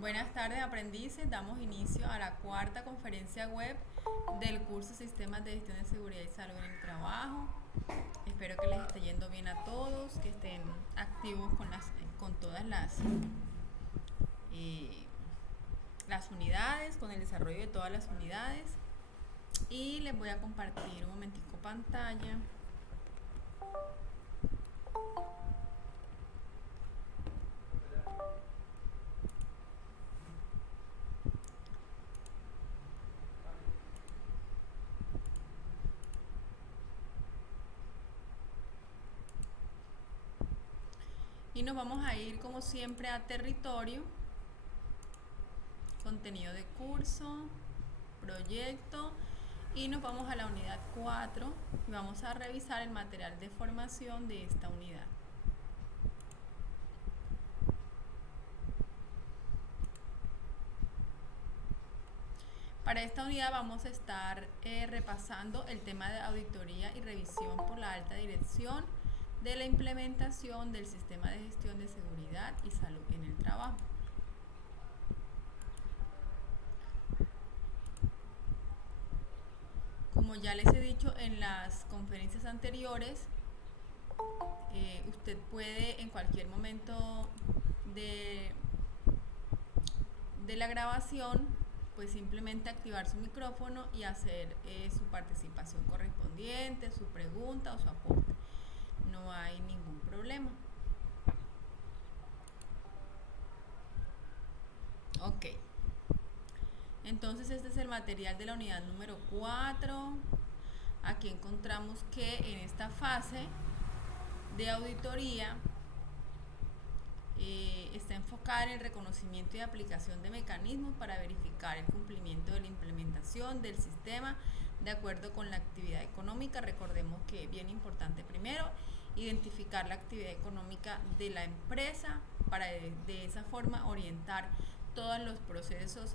Buenas tardes, aprendices. Damos inicio a la cuarta conferencia web del curso Sistemas de Gestión de Seguridad y Salud en el Trabajo. Espero que les esté yendo bien a todos, que estén activos con todas eh, las unidades, con el desarrollo de todas las unidades. Y les voy a compartir un momentico pantalla. Y nos vamos a ir como siempre a territorio, contenido de curso, proyecto, y nos vamos a la unidad 4 y vamos a revisar el material de formación de esta unidad. Para esta unidad vamos a estar repasando el tema de auditoría y revisión por la alta dirección de la implementación del sistema de gestión de seguridad y salud en el trabajo. Como ya les he dicho en las conferencias anteriores, usted puede en cualquier momento de la grabación pues simplemente activar su micrófono y hacer su participación correspondiente, su pregunta o su aporte. No hay ningún problema. Ok. Entonces este es el material de la unidad número 4. Aquí encontramos que en esta fase de auditoría está enfocada en el reconocimiento y aplicación de mecanismos para verificar el cumplimiento de la implementación del sistema de acuerdo con la actividad económica. Recordemos que es bien importante primero identificar la actividad económica de la empresa para de esa forma orientar todos los procesos,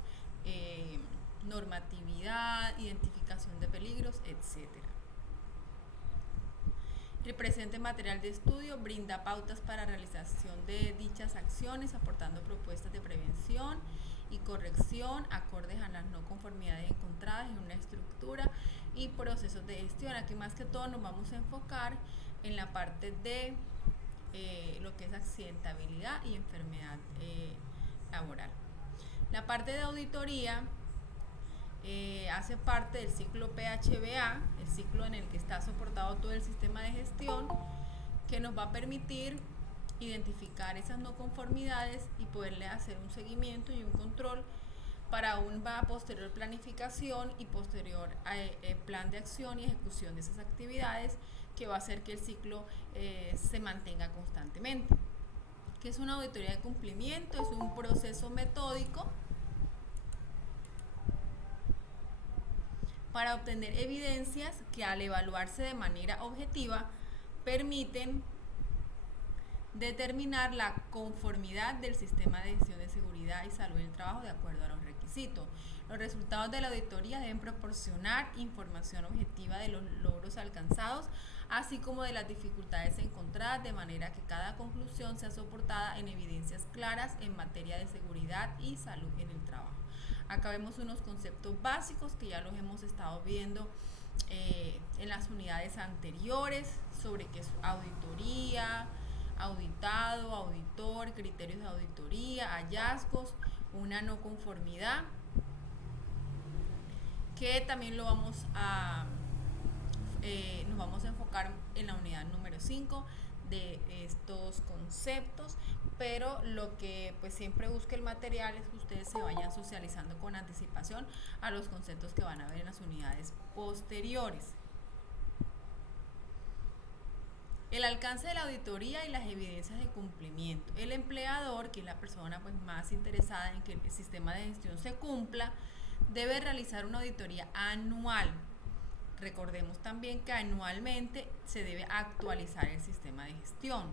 normatividad, identificación de peligros, etcétera. El presente material de estudio brinda pautas para realización de dichas acciones, aportando propuestas de prevención y corrección acordes a las no conformidades encontradas en una estructura y procesos de gestión. Aquí más que todo nos vamos a enfocar en la parte de lo que es accidentabilidad y enfermedad laboral. La parte de auditoría hace parte del ciclo PHBA, el ciclo en el que está soportado todo el sistema de gestión, que nos va a permitir identificar esas no conformidades y poderle hacer un seguimiento y un control para una posterior planificación y posterior plan de acción y ejecución de esas actividades, que va a hacer que el ciclo se mantenga constantemente. ¿Qué es una auditoría de cumplimiento? Es un proceso metódico para obtener evidencias que, al evaluarse de manera objetiva, permiten determinar la conformidad del sistema de gestión de seguridad y salud en el trabajo de acuerdo a los requisitos. Los resultados de la auditoría deben proporcionar información objetiva de los logros alcanzados, así como de las dificultades encontradas, de manera que cada conclusión sea soportada en evidencias claras en materia de seguridad y salud en el trabajo. Acá vemos unos conceptos básicos que ya los hemos estado viendo en las unidades anteriores, sobre qué es auditoría, auditado, auditor, criterios de auditoría, hallazgos, una no conformidad, que también lo vamos a nos vamos a enfocar en la unidad número 5 de estos conceptos, pero lo que pues siempre busca el material es que ustedes se vayan socializando con anticipación a los conceptos que van a ver en las unidades posteriores. El alcance de la auditoría y las evidencias de cumplimiento. El empleador, que es la persona pues más interesada en que el sistema de gestión se cumpla, debe realizar una auditoría anual. Recordemos también que anualmente se debe actualizar el sistema de gestión.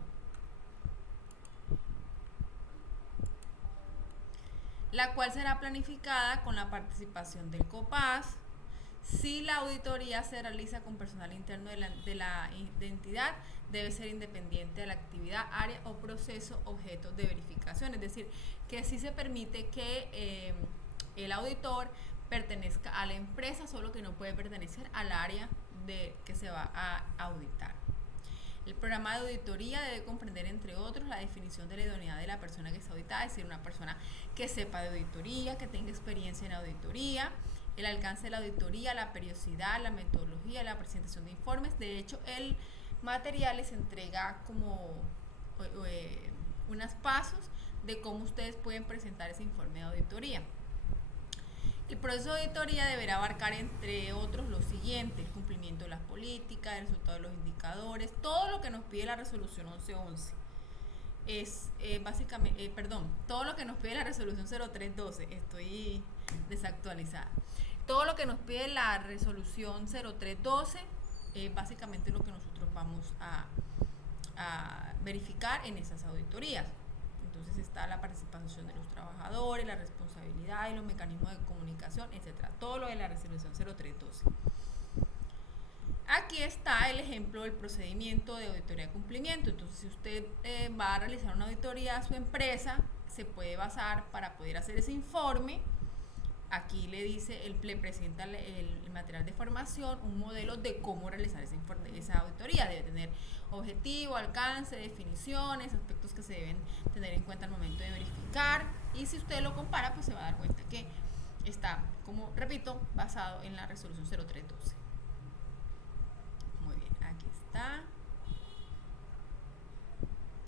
La cual será planificada con la participación del COPAS, Si la auditoría se realiza con personal interno de entidad, debe ser independiente de la actividad, área o proceso objeto de verificación. Es decir, que sí se permite que el auditor pertenezca a la empresa, solo que no puede pertenecer al área que se va a auditar. El programa de auditoría debe comprender, entre otros, la definición de la idoneidad de la persona que está auditada, es decir, una persona que sepa de auditoría, que tenga experiencia en auditoría, el alcance de la auditoría, la periodicidad, la metodología, la presentación de informes. De hecho, el material les entrega como unos pasos de cómo ustedes pueden presentar ese informe de auditoría. El proceso de auditoría deberá abarcar, entre otros, lo siguiente: el cumplimiento de las políticas, el resultado de los indicadores, todo lo que nos pide la resolución 1111. Todo lo que nos pide la resolución 0312, estoy desactualizada. Todo lo que nos pide la resolución 0312 es básicamente lo que nosotros vamos a verificar en esas auditorías. Entonces está la participación de los trabajadores, la responsabilidad y los mecanismos de comunicación, etcétera. Todo lo de la resolución 0312. Aquí está el ejemplo del procedimiento de auditoría de cumplimiento. Entonces, si usted va a realizar una auditoría a su empresa, se puede basar para poder hacer ese informe. Aquí le dice, le presenta el material de formación, un modelo de cómo realizar esa auditoría. Debe tener objetivo, alcance, definiciones, aspectos que se deben tener en cuenta al momento de verificar. Y si usted lo compara, pues se va a dar cuenta que está, como repito, basado en la resolución 0312. Muy bien, aquí está.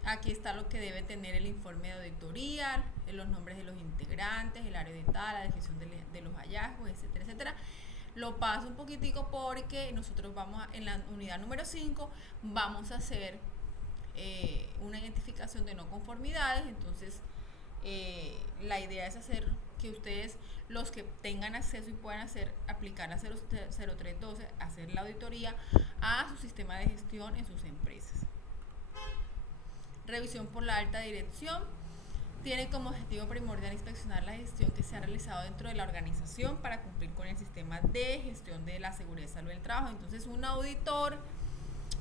Aquí está lo que debe tener el informe de auditoría, los nombres de los integrantes, el área auditada, la descripción de los hallazgos, etcétera, etcétera. Lo paso un poquitico porque nosotros en la unidad número 5, vamos a hacer una identificación de no conformidades. Entonces, la idea es hacer que ustedes, los que tengan acceso y puedan aplicar la 0312, hacer la auditoría a su sistema de gestión en sus empresas. Revisión por la alta dirección. Tiene como objetivo primordial inspeccionar la gestión que se ha realizado dentro de la organización para cumplir con el sistema de gestión de la seguridad y salud del trabajo. Entonces, un auditor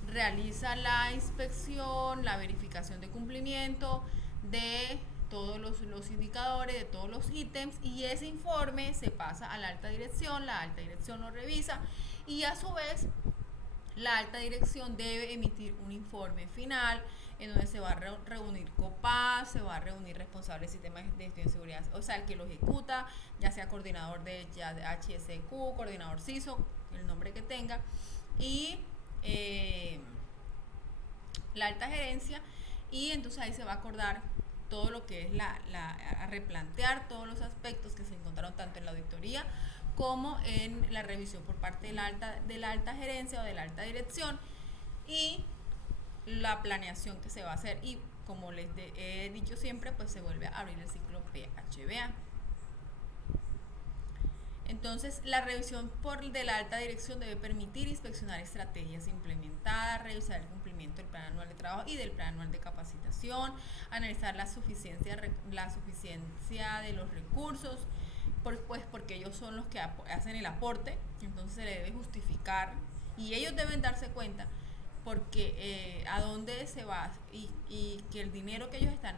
realiza la inspección, la verificación de cumplimiento de todos los indicadores, de todos los ítems, y ese informe se pasa a la alta dirección lo revisa y a su vez la alta dirección debe emitir un informe final en donde se va a reunir COPAS, se va a reunir responsable del sistema de gestión de seguridad, o sea, el que lo ejecuta, ya sea coordinador de HSQ, coordinador CISO, el nombre que tenga, y la alta gerencia, y entonces ahí se va a acordar todo lo que es a replantear todos los aspectos que se encontraron tanto en la auditoría como en la revisión por parte de la alta gerencia o de la alta dirección, y la planeación que se va a hacer. Y como les he dicho siempre, pues se vuelve a abrir el ciclo PHBA. Entonces, la revisión de la alta dirección debe permitir inspeccionar estrategias implementadas, revisar el cumplimiento del plan anual de trabajo y del plan anual de capacitación, analizar la suficiencia de los recursos, pues porque ellos son los que hacen el aporte, entonces se le debe justificar y ellos deben darse cuenta porque a dónde se va y que el dinero que ellos están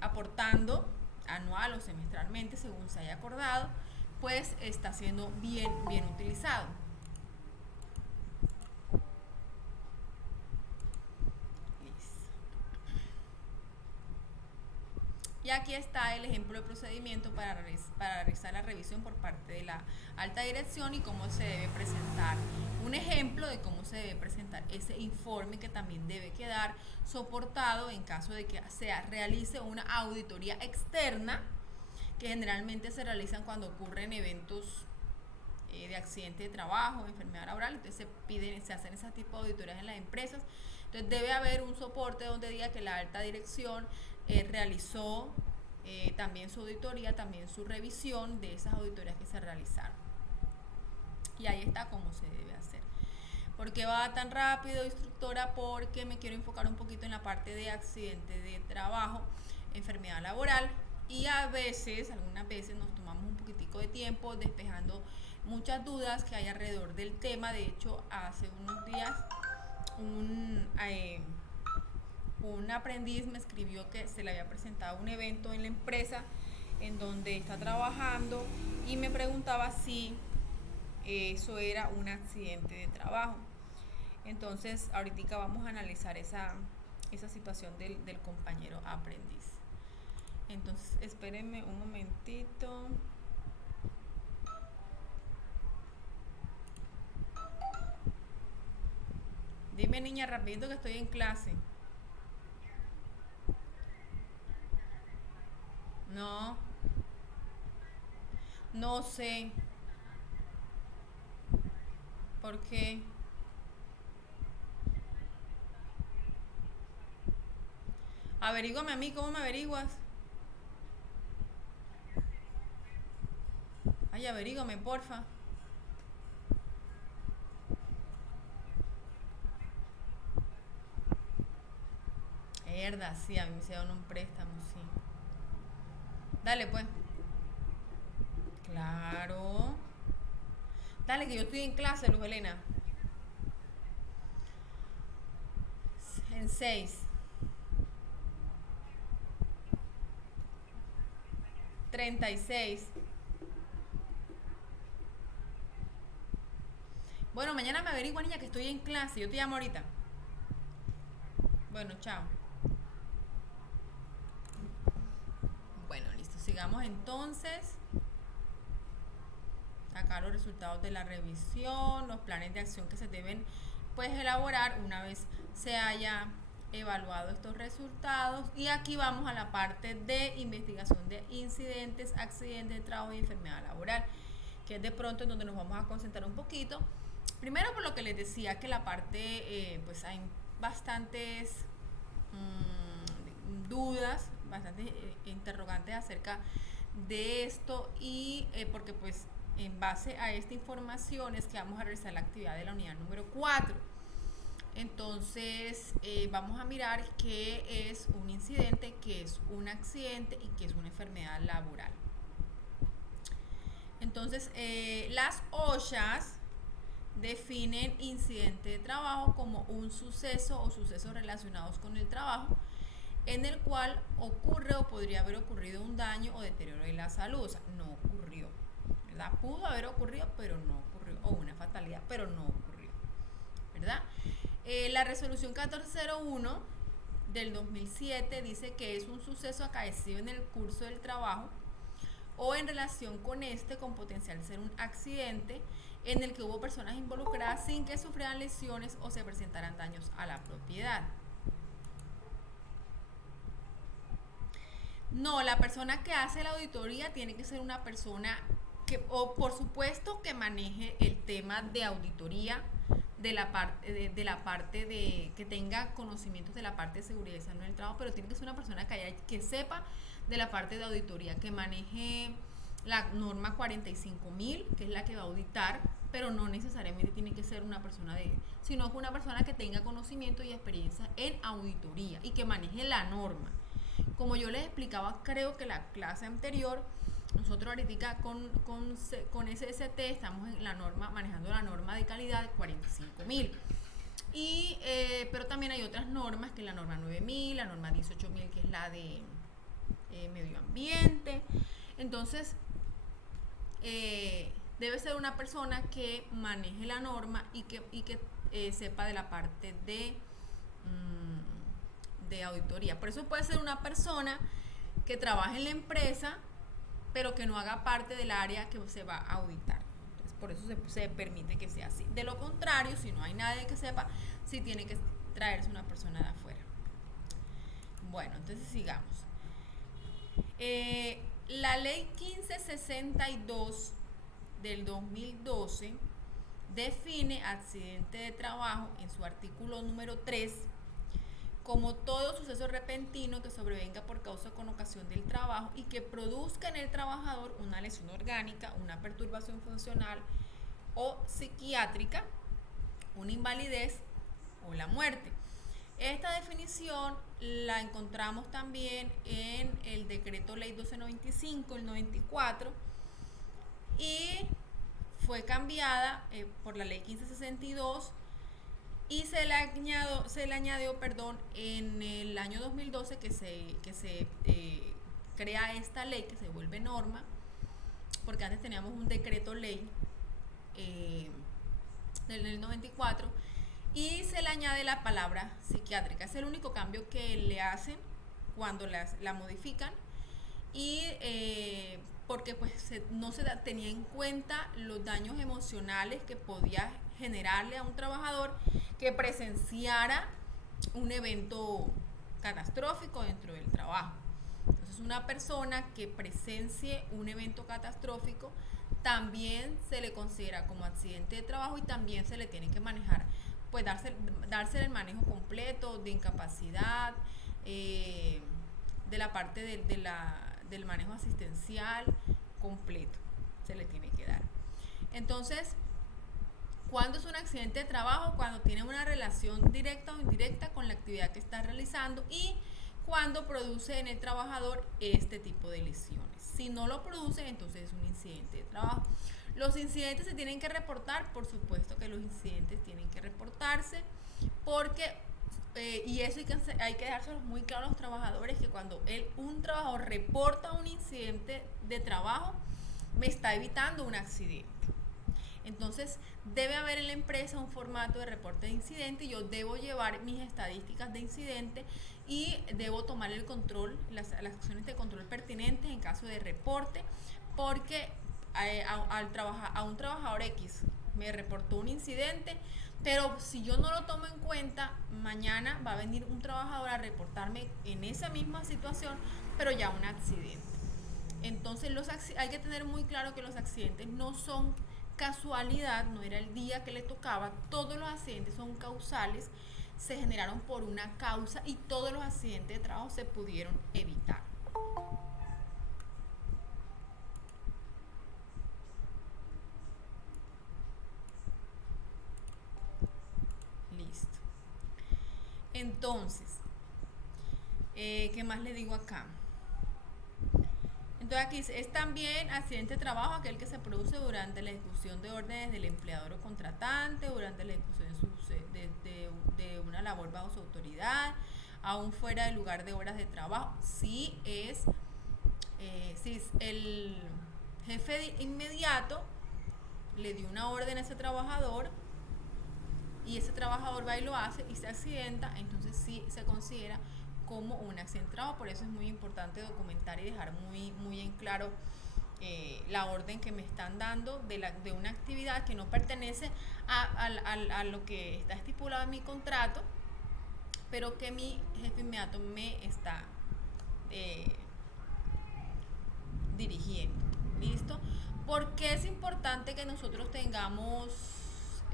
aportando anual o semestralmente, según se haya acordado, pues está siendo bien utilizado. Y aquí está el ejemplo de procedimiento para realizar la revisión por parte de la alta dirección y cómo se debe presentar. Un ejemplo de cómo se debe presentar ese informe, que también debe quedar soportado en caso de que se realice una auditoría externa, que generalmente se realizan cuando ocurren eventos de accidente de trabajo, enfermedad laboral. Entonces se hacen ese tipo de auditorías en las empresas. Entonces debe haber un soporte donde diga que la alta dirección realizó también su auditoría, también su revisión de esas auditorías que se realizaron. Y ahí está cómo se debe hacer. ¿Por qué va tan rápido, instructora? Porque me quiero enfocar un poquito en la parte de accidente de trabajo, enfermedad laboral, y algunas veces nos tomamos un poquitico de tiempo despejando muchas dudas que hay alrededor del tema. De hecho, hace unos días un aprendiz me escribió que se le había presentado un evento en la empresa en donde está trabajando y me preguntaba si eso era un accidente de trabajo. Entonces, ahorita vamos a analizar esa situación del compañero aprendiz. Entonces, espérenme un momentito. Dime, niña, rapidito que estoy en clase. No, no sé. ¿Por qué? Averígame a mí, ¿cómo me averiguas? Ay, averígame, porfa. Verdad, sí, a mí me hicieron un préstamo, sí. Dale, pues. Claro. Dale, que yo estoy en clase, Luz Helena. En 6. 36. Bueno, mañana me averigua, niña, que estoy en clase. Yo te llamo ahorita. Bueno, chao. Bueno, listo. Sigamos entonces. Acá los resultados de la revisión, los planes de acción que se deben pues elaborar una vez se haya evaluado estos resultados. Y aquí vamos a la parte de investigación de incidentes, accidentes de trabajo y enfermedad laboral, que es de pronto en donde nos vamos a concentrar un poquito. Primero, por lo que les decía, que la parte pues hay bastantes dudas, bastantes interrogantes acerca de esto y porque pues en base a esta información es que vamos a realizar la actividad de la unidad número 4. Entonces vamos a mirar qué es un incidente, qué es un accidente y qué es una enfermedad laboral. Entonces las OSHAs definen incidente de trabajo como un suceso o sucesos relacionados con el trabajo en el cual ocurre o podría haber ocurrido un daño o deterioro de la salud. O sea, no ocurrió, ¿verdad? Pudo haber ocurrido, pero no ocurrió. O una fatalidad, pero no ocurrió, ¿verdad? La resolución 1401 del 2007 dice que es un suceso acaecido en el curso del trabajo o en relación con este con potencial ser un accidente en el que hubo personas involucradas sin que sufrieran lesiones o se presentaran daños a la propiedad. No, la persona que hace la auditoría tiene que ser una persona que, o por supuesto, que maneje el tema de auditoría de la parte de que tenga conocimientos de la parte de seguridad y salud en el trabajo, pero tiene que ser una persona que sepa de la parte de auditoría, que maneje la norma 45.000, que es la que va a auditar, pero no necesariamente tiene que ser una persona sino que una persona que tenga conocimiento y experiencia en auditoría y que maneje la norma. Como yo les explicaba, creo que la clase anterior, nosotros ahorita con SST estamos en la norma, manejando la norma de calidad de 45.000. Pero también hay otras normas, que es la norma 9.000, la norma 18.000, que es la de medio ambiente. Entonces, debe ser una persona que maneje la norma y que sepa de la parte de auditoría. Por eso puede ser una persona que trabaje en la empresa, pero que no haga parte del área que se va a auditar. Entonces, por eso se permite que sea así. De lo contrario, si no hay nadie que sepa, sí tiene que traerse una persona de afuera. Bueno, entonces sigamos. La ley 1562 del 2012 define accidente de trabajo en su artículo número 3 como todo suceso repentino que sobrevenga por causa con ocasión del trabajo y que produzca en el trabajador una lesión orgánica, una perturbación funcional o psiquiátrica, una invalidez o la muerte. Esta definición la encontramos también en el decreto ley 1295, el 94, y fue cambiada por la ley 1562 y se le añadió, perdón, en el año 2012 que se crea esta ley, que se vuelve norma, porque antes teníamos un decreto ley del 94, y se le añade la palabra psiquiátrica. Es el único cambio que le hacen cuando la modifican, y porque pues no se tenía en cuenta los daños emocionales que podía generarle a un trabajador que presenciara un evento catastrófico dentro del trabajo. Entonces, una persona que presencie un evento catastrófico también se le considera como accidente de trabajo, y también se le tiene que manejar, pues darse el manejo completo de incapacidad, de la parte del manejo asistencial completo, se le tiene que dar. Entonces, ¿cuándo es un accidente de trabajo? Cuando tiene una relación directa o indirecta con la actividad que está realizando, y cuando produce en el trabajador este tipo de lesiones. Si no lo produce, entonces es un incidente de trabajo. Los incidentes se tienen que reportar, por supuesto que los incidentes tienen que reportarse, porque y eso hay que dejárselos muy claro a los trabajadores, que cuando un trabajador reporta un incidente de trabajo, me está evitando un accidente. Entonces, debe haber en la empresa un formato de reporte de incidente, y yo debo llevar mis estadísticas de incidente, y debo tomar el control, las acciones de control pertinentes en caso de reporte, porque a un trabajador X me reportó un incidente, pero si yo no lo tomo en cuenta, mañana va a venir un trabajador a reportarme en esa misma situación, pero ya un accidente. Entonces hay que tener muy claro que los accidentes no son casualidad, no era el día que le tocaba. Todos los accidentes son causales, se generaron por una causa, y todos los accidentes de trabajo se pudieron evitar. Listo. Entonces, ¿qué más le digo acá? Entonces aquí es también accidente de trabajo aquel que se produce durante la ejecución de órdenes del empleador o contratante, durante la ejecución de una labor bajo su autoridad, aún fuera del lugar de horas de trabajo, si el jefe inmediato le dio una orden a ese trabajador, y ese trabajador va y lo hace y se accidenta, entonces sí se considera como un accidente de trabajo. Por eso es muy importante documentar y dejar muy en claro la orden que me están dando de una actividad que no pertenece a lo que está estipulado en mi contrato, pero que mi jefe inmediato me está dirigiendo. ¿Listo? ¿Por qué es importante que nosotros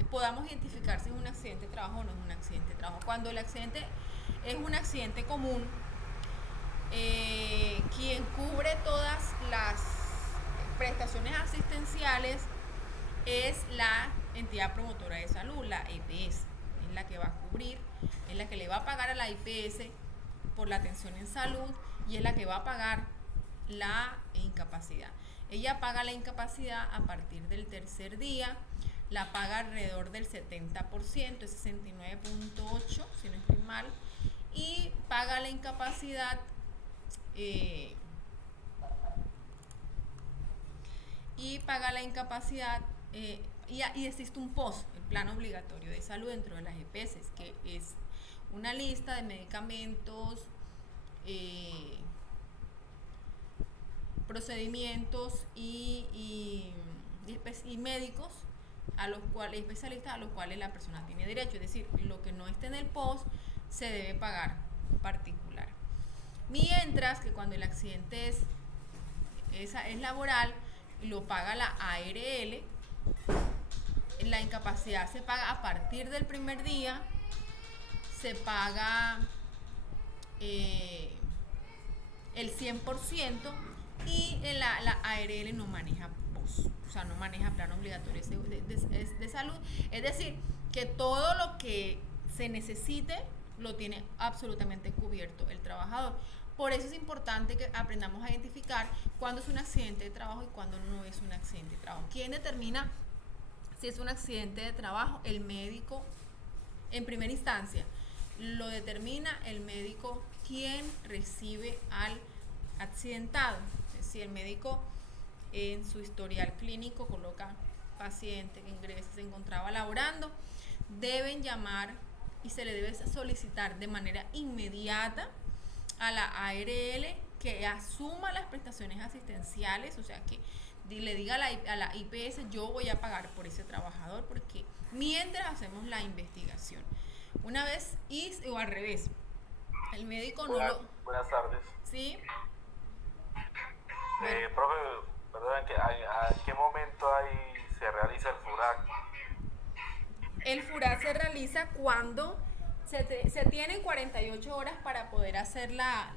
podamos identificar si es un accidente de trabajo o no es un accidente de trabajo? Cuando el accidente es un accidente común, quien cubre todas las prestaciones asistenciales es la entidad promotora de salud, la EPS. Es la que va a cubrir, es la que le va a pagar a la EPS por la atención en salud, y es la que va a pagar la incapacidad. Ella paga la incapacidad a partir del tercer día, la paga alrededor del 70%, es 69.8 si no estoy mal, y paga la incapacidad y existe un POS, el plan obligatorio de salud dentro de las EPS, que es una lista de medicamentos, procedimientos y médicos a los cuales, especialistas a los cuales la persona tiene derecho. Es decir, lo que no esté en el POS se debe pagar particular. Mientras que cuando el accidente es laboral, lo paga la ARL, la incapacidad se paga a partir del primer día, se paga el 100%, y la ARL no maneja POS, o sea, no maneja plan obligatorio de salud. Es decir, que todo lo que se necesite lo tiene absolutamente cubierto el trabajador. Por eso es importante que aprendamos a identificar cuándo es un accidente de trabajo y cuándo no es un accidente de trabajo. ¿Quién determina Si es un accidente de trabajo, el médico, en primera instancia, lo determina el médico quien recibe al accidentado. Si el médico en su historial clínico coloca paciente que ingresa, se encontraba laborando, deben llamar y se le debe solicitar de manera inmediata a la ARL que asuma las prestaciones asistenciales, o sea que le diga a la IPS, yo voy a pagar por ese trabajador porque mientras hacemos la investigación. Una vez, o al revés, el médico no lo... Buenas tardes. ¿Sí? Profe, perdón, ¿a qué momento ahí se realiza el FURAC? El FURAC se realiza cuando se tienen 48 horas para poder hacer la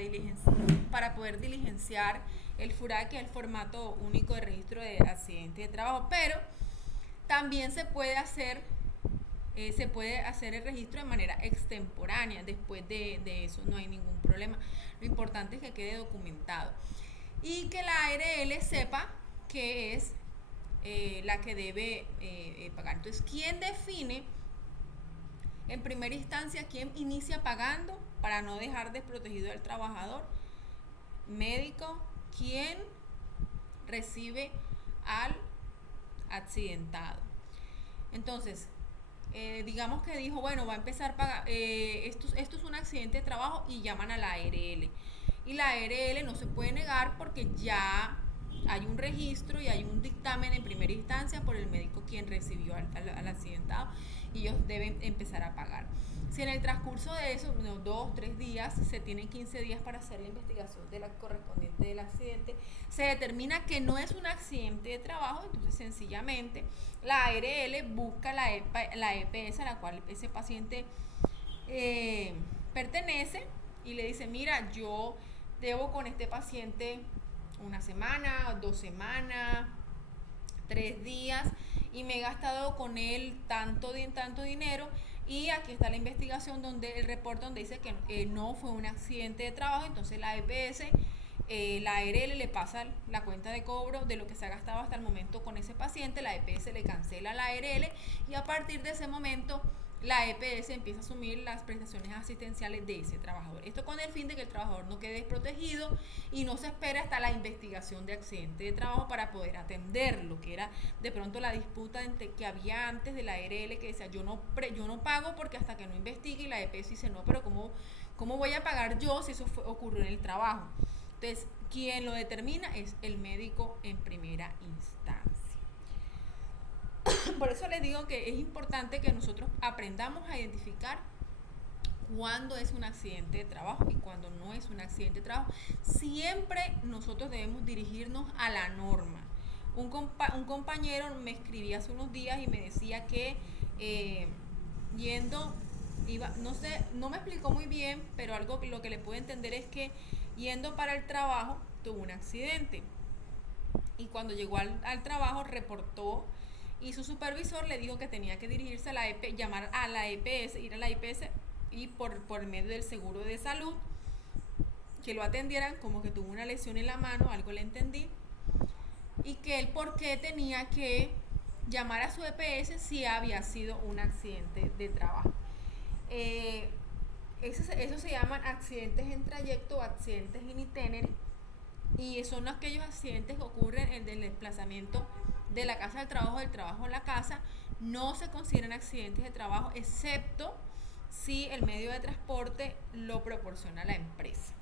diligencia, para poder diligenciar el FURAC, que es el formato único de registro de accidentes de trabajo, pero también se puede hacer el registro de manera extemporánea. Después de eso no hay ningún problema. Lo importante es que quede documentado y que la ARL sepa que es la que debe pagar. Entonces, ¿quién define en primera instancia quién inicia pagando para no dejar desprotegido al trabajador? Médico, ¿quién recibe al accidentado? Entonces, digamos que dijo, bueno, va a empezar a pagar, esto es un accidente de trabajo, y llaman a la ARL. Y la ARL no se puede negar porque ya hay un registro y hay un dictamen en primera instancia por el médico quien recibió al accidentado, y ellos deben empezar a pagar. Si en el transcurso de eso, 2, 3 días, se tienen 15 días para hacer la investigación de la correspondiente del accidente, se determina que no es un accidente de trabajo, entonces sencillamente la ARL busca la EPS a la cual ese paciente pertenece y le dice, mira, yo debo con este paciente 1 semana, 2 semanas, 3 días, y me he gastado con él tanto dinero, y aquí está la investigación, donde el reporte donde dice que no fue un accidente de trabajo. Entonces la EPS, la ARL le pasa la cuenta de cobro de lo que se ha gastado hasta el momento con ese paciente, la EPS le cancela a la ARL, y a partir de ese momento la EPS empieza a asumir las prestaciones asistenciales de ese trabajador. Esto con el fin de que el trabajador no quede desprotegido y no se espera hasta la investigación de accidente de trabajo para poder atenderlo, que era de pronto la disputa que había antes de la ARL, que decía, yo no pago porque hasta que no investigue, y la EPS dice, no, pero ¿cómo voy a pagar yo si eso ocurrió en el trabajo? Entonces, quien lo determina es el médico en primera instancia. Por eso les digo que es importante que nosotros aprendamos a identificar cuándo es un accidente de trabajo y cuándo no es un accidente de trabajo. Siempre nosotros debemos dirigirnos a la norma. Un compañero me escribía hace unos días y me decía que no me explicó muy bien, pero lo que le pude entender es que yendo para el trabajo tuvo un accidente, y cuando llegó al trabajo reportó, y su supervisor le dijo que tenía que dirigirse a la llamar a la EPS, ir a la EPS, y por medio del seguro de salud que lo atendieran, como que tuvo una lesión en la mano, algo le entendí, y que él por qué tenía que llamar a su EPS si había sido un accidente de trabajo. Eso se llaman accidentes en trayecto o accidentes in itinere, y son aquellos accidentes que ocurren en el desplazamiento de la casa al trabajo, del trabajo a la casa. No se consideran accidentes de trabajo excepto si el medio de transporte lo proporciona la empresa.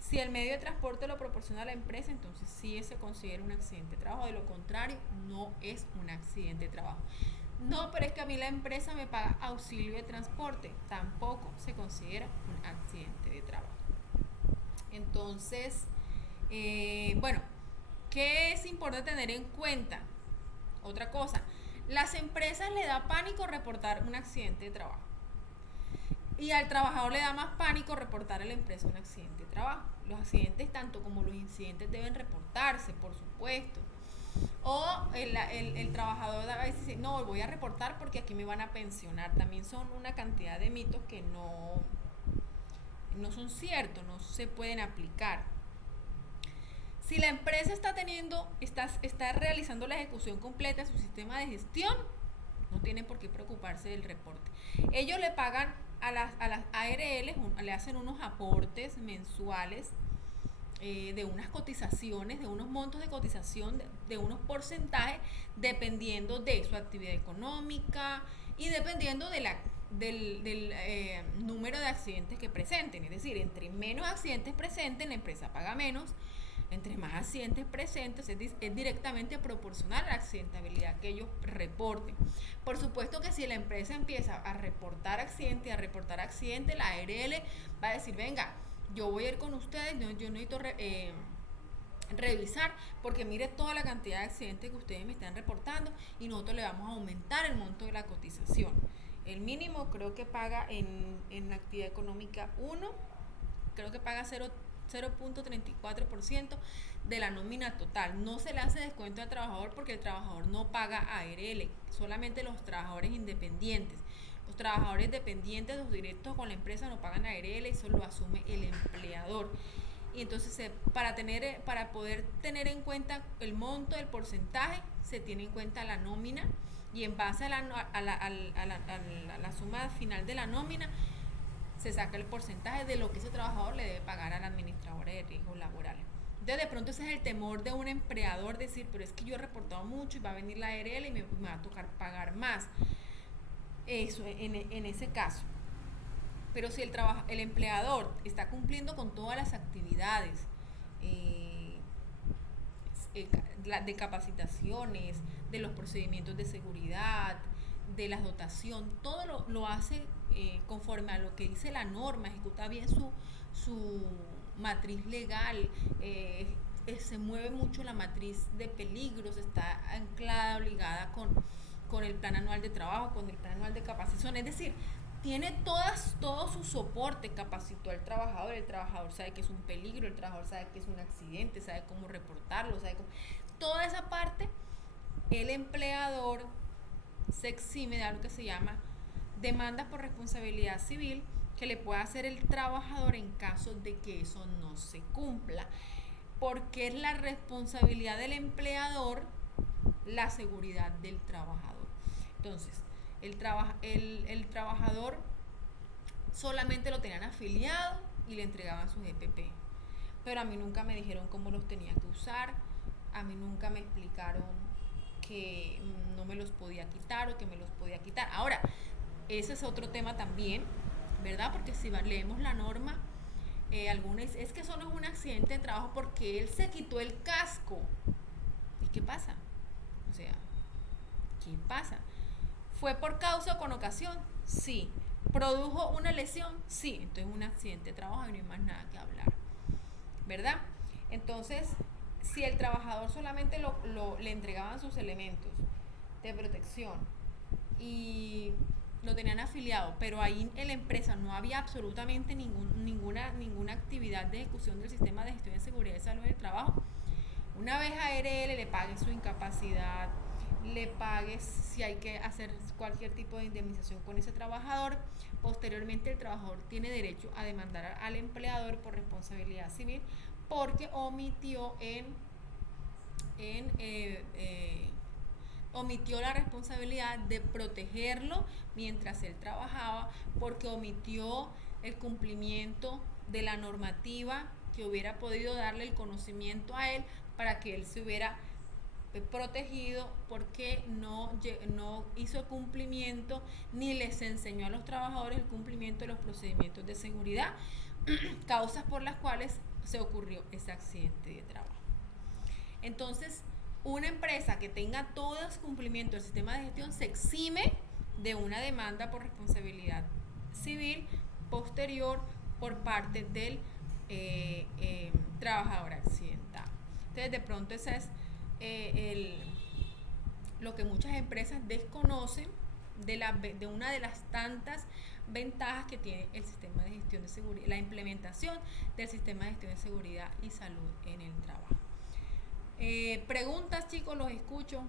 Si el medio de transporte lo proporciona la empresa, entonces sí se considera un accidente de trabajo. De lo contrario, no es un accidente de trabajo. No, pero es que a mí la empresa me paga auxilio de transporte, tampoco se considera un accidente de trabajo. Entonces, bueno, ¿qué es importante tener en cuenta? Otra cosa, las empresas le da pánico reportar un accidente de trabajo, y al trabajador le da más pánico reportar a la empresa un accidente de trabajo. Los accidentes, tanto como los incidentes, deben reportarse, por supuesto. O el trabajador a veces dice, no, voy a reportar porque aquí me van a pensionar. También son una cantidad de mitos que no son ciertos, no se pueden aplicar. Si la empresa está realizando la ejecución completa de su sistema de gestión, no tienen por qué preocuparse del reporte. Ellos le pagan a las ARL, le hacen unos aportes mensuales de unas cotizaciones, de unos montos de cotización, de unos porcentajes, dependiendo de su actividad económica y dependiendo del número de accidentes que presenten. Es decir, entre menos accidentes presenten, la empresa paga menos. Entre más accidentes presentes, es directamente proporcional a la accidentabilidad que ellos reporten. Por supuesto que si la empresa empieza a reportar accidentes, la ARL va a decir, venga, yo voy a ir con ustedes, yo necesito revisar, porque mire toda la cantidad de accidentes que ustedes me están reportando y nosotros le vamos a aumentar el monto de la cotización. El mínimo creo que paga en la actividad económica 1, creo que paga 0.34% de la nómina total. No se le hace descuento al trabajador porque el trabajador no paga ARL, solamente los trabajadores independientes. Los trabajadores dependientes, los directos con la empresa no pagan ARL, eso lo asume el empleador. Y entonces para poder tener en cuenta el monto del porcentaje, se tiene en cuenta la nómina y en base a la suma final de la nómina se saca el porcentaje de lo que ese trabajador le debe pagar a la administradora de riesgos laborales. Entonces de pronto ese es el temor de un empleador, decir, pero es que yo he reportado mucho y va a venir la ARL y me va a tocar pagar más. Eso en ese caso. Pero si el empleador está cumpliendo con todas las actividades de capacitaciones, de los procedimientos de seguridad, de la dotación, todo lo hace conforme a lo que dice la norma, ejecuta bien su matriz legal, se mueve mucho la matriz de peligros, está anclada, ligada con el plan anual de trabajo, con el plan anual de capacitación, es decir, tiene todo su soporte, capacitó al trabajador, el trabajador sabe que es un peligro, el trabajador sabe que es un accidente, sabe cómo reportarlo, toda esa parte, el empleador se exime de algo que se llama demandas por responsabilidad civil que le pueda hacer el trabajador en caso de que eso no se cumpla, porque es la responsabilidad del empleador la seguridad del trabajador. Entonces, el trabajador solamente lo tenían afiliado y le entregaban sus EPP, pero a mí nunca me dijeron cómo los tenía que usar, a mí nunca me explicaron que no me los podía quitar o que me los podía quitar. Ahora, ese es otro tema también, ¿verdad? Porque si leemos la norma, algunos es que eso no es un accidente de trabajo porque él se quitó el casco. ¿Y qué pasa? O sea, ¿qué pasa? ¿Fue por causa o con ocasión? Sí. ¿Produjo una lesión? Sí. Entonces un accidente de trabajo y no hay más nada que hablar, ¿verdad? Entonces, si el trabajador solamente le entregaban sus elementos de protección y lo tenían afiliado, pero ahí en la empresa no había absolutamente ninguna actividad de ejecución del sistema de gestión de seguridad y salud en el trabajo, una vez a ARL le pague su incapacidad, le pague si hay que hacer cualquier tipo de indemnización con ese trabajador, posteriormente el trabajador tiene derecho a demandar al empleador por responsabilidad civil porque omitió omitió la responsabilidad de protegerlo mientras él trabajaba, porque omitió el cumplimiento de la normativa que hubiera podido darle el conocimiento a él para que él se hubiera protegido, porque no hizo el cumplimiento ni les enseñó a los trabajadores el cumplimiento de los procedimientos de seguridad, causas por las cuales se ocurrió ese accidente de trabajo. Entonces, una empresa que tenga todo el cumplimiento del sistema de gestión se exime de una demanda por responsabilidad civil posterior por parte del trabajador accidentado. Entonces, de pronto ese es lo que muchas empresas desconocen de una de las tantas ventajas que tiene el sistema de gestión de seguridad, la implementación del sistema de gestión de seguridad y salud en el trabajo. Preguntas, chicos, los escucho.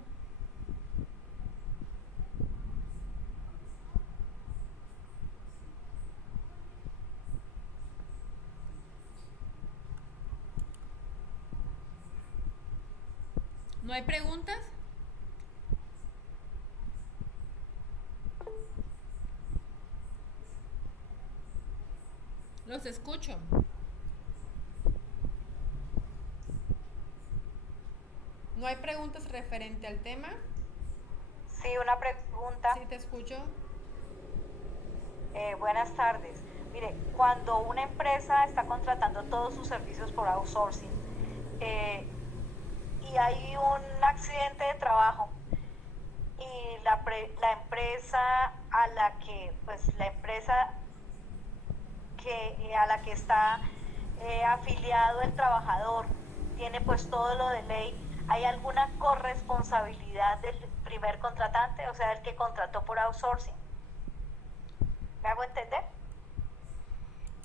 ¿No hay preguntas? Los escucho. ¿No hay preguntas referente al tema? Sí, una pregunta. Sí, te escucho. Buenas tardes. Mire, cuando una empresa está contratando todos sus servicios por outsourcing eh, y hay un accidente de trabajo y la empresa a la que, pues la empresa a la que está afiliado el trabajador tiene pues todo lo de ley, ¿hay alguna corresponsabilidad del primer contratante, o sea, el que contrató por outsourcing? ¿Me hago entender?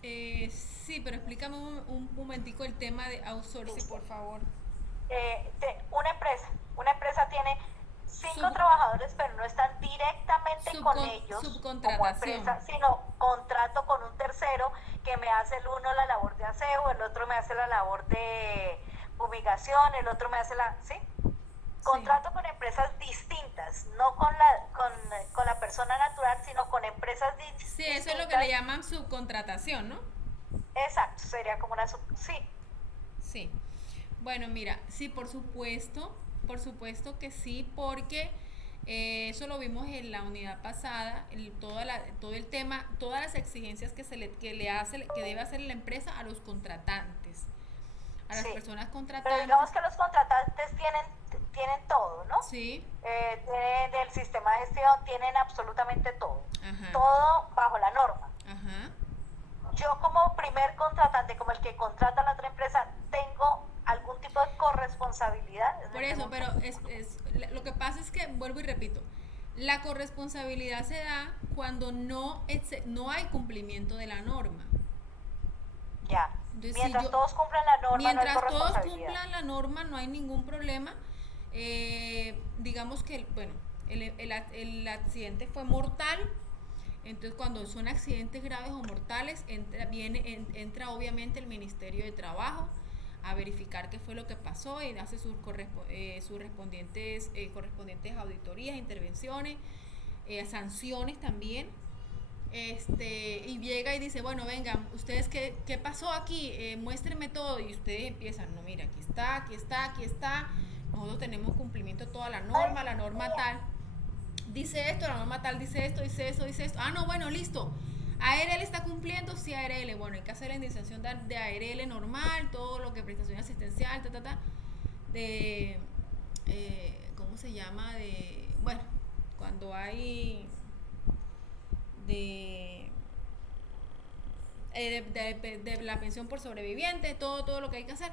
Sí, pero explícame un momentico el tema de outsourcing, Listo. por favor. Una empresa tiene 5 Sub, trabajadores, pero no están directamente con ellos como subcontratación. empresa, sino contrato con un tercero que me hace el uno la labor de aseo, el otro me hace la labor de fumigación, el otro me hace ¿sí? Contrato con empresas distintas, no con la persona natural, sino con empresas distintas. Sí, eso es lo que le llaman subcontratación, ¿no? Exacto, sería como sí. Sí. Bueno, mira, sí, por supuesto que sí, porque eso lo vimos en la unidad pasada, todo el tema, todas las exigencias que debe hacer la empresa a los contratantes, a las personas contratantes. Pero digamos que los contratantes tienen todo, ¿no? Sí. Tienen el sistema de gestión, tienen absolutamente todo. Ajá. Todo bajo la norma. Ajá. Yo como primer contratante, como el que contrata a la otra empresa, ¿tengo algún tipo de corresponsabilidad? Por eso, pero lo que pasa es que, vuelvo y repito, la corresponsabilidad se da cuando no hay cumplimiento de la norma. Ya. Entonces, mientras todos cumplan la norma, mientras no hay todos cumplan la norma, no hay ningún problema. Digamos que, bueno, el accidente fue mortal. Entonces, cuando son accidentes graves o mortales, entra obviamente el Ministerio de Trabajo a verificar qué fue lo que pasó y hace sus correspondientes auditorías, intervenciones, sanciones también. Y llega y dice, bueno, vengan, ustedes qué pasó aquí, muéstrenme todo, y ustedes empiezan, no, mira, aquí está, nosotros tenemos cumplimiento de toda la norma tal dice esto, la norma tal dice esto, dice esto, no, bueno, listo, ARL está cumpliendo, sí, ARL, bueno, hay que hacer la indemnización de ARL normal, todo lo que prestación asistencial, de, ¿cómo se llama? Bueno, cuando hay de la pensión por sobreviviente, todo lo que hay que hacer.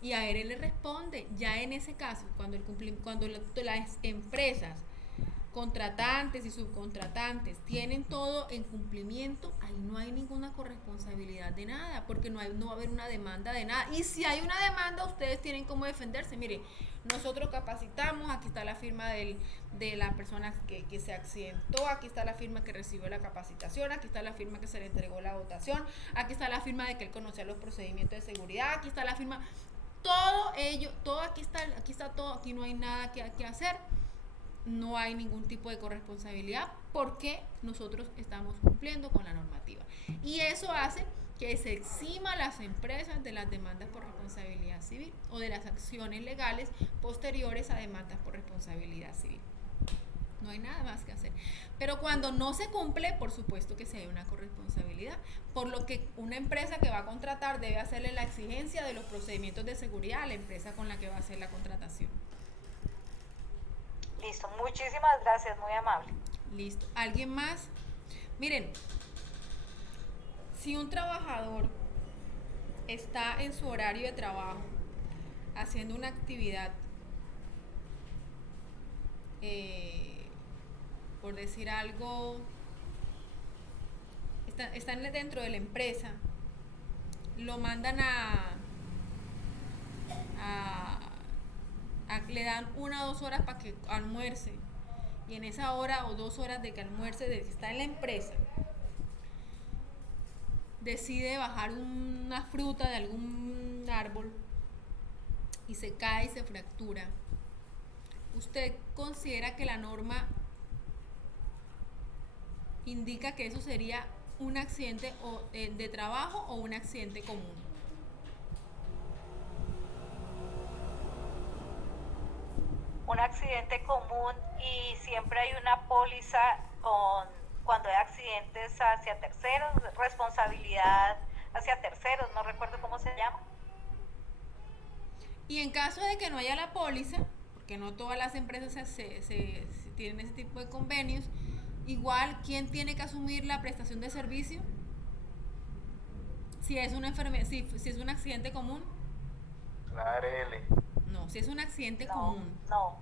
Y ARL le responde, ya en ese caso, cuando las empresas contratantes y subcontratantes tienen todo en cumplimiento, ahí no hay ninguna corresponsabilidad de nada, porque no va a haber una demanda de nada. Y si hay una demanda, ustedes tienen cómo defenderse. Mire, nosotros capacitamos, aquí está la firma de la persona que se accidentó, aquí está la firma que recibió la capacitación, aquí está la firma que se le entregó la votación, aquí está la firma de que él conocía los procedimientos de seguridad, aquí está la firma, todo ello, todo aquí está todo, aquí no hay nada que hacer. No hay ningún tipo de corresponsabilidad porque nosotros estamos cumpliendo con la normativa. Y eso hace que se exima a las empresas de las demandas por responsabilidad civil o de las acciones legales posteriores a demandas por responsabilidad civil. No hay nada más que hacer. Pero cuando no se cumple, por supuesto que sí hay una corresponsabilidad, por lo que una empresa que va a contratar debe hacerle la exigencia de los procedimientos de seguridad a la empresa con la que va a hacer la contratación. Listo, muchísimas gracias, muy amable. Listo. ¿Alguien más? Miren, si un trabajador está en su horario de trabajo haciendo una actividad, por decir algo, están dentro de la empresa, lo mandan le dan 1 o 2 horas para que almuerce, y en esa hora o 2 horas de que almuerce, de que está en la empresa, decide bajar una fruta de algún árbol y se cae y se fractura, ¿usted considera que la norma indica que eso sería un accidente de trabajo o un accidente común? Un accidente común, y siempre hay una póliza cuando hay accidentes hacia terceros, responsabilidad hacia terceros, no recuerdo cómo se llama. Y en caso de que no haya la póliza, porque no todas las empresas tienen ese tipo de convenios, igual, ¿quién tiene que asumir la prestación de servicio? Si es una enfermedad, si es un accidente común. La ARL. No, si es un accidente No, común. no.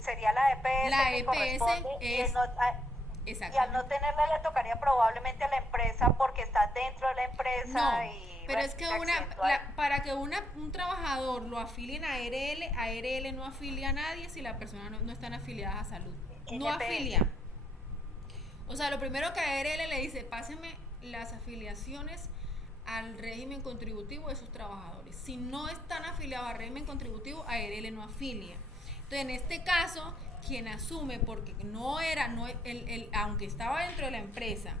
Sería la EPS La que EPS corresponde, es... y al no tenerla le tocaría probablemente a la empresa porque está dentro de la empresa. No, y pero bueno, es que se accidentó ahí. para que un trabajador lo afilien a ARL no afilia a nadie si la persona no están afiliadas a salud. No NPS. afilia. O sea, lo primero que a ARL le dice, páseme las afiliaciones al régimen contributivo de sus trabajadores. Si no están afiliados al régimen contributivo, ARL no afilia. Entonces, en este caso, quien asume, porque aunque estaba dentro de la empresa,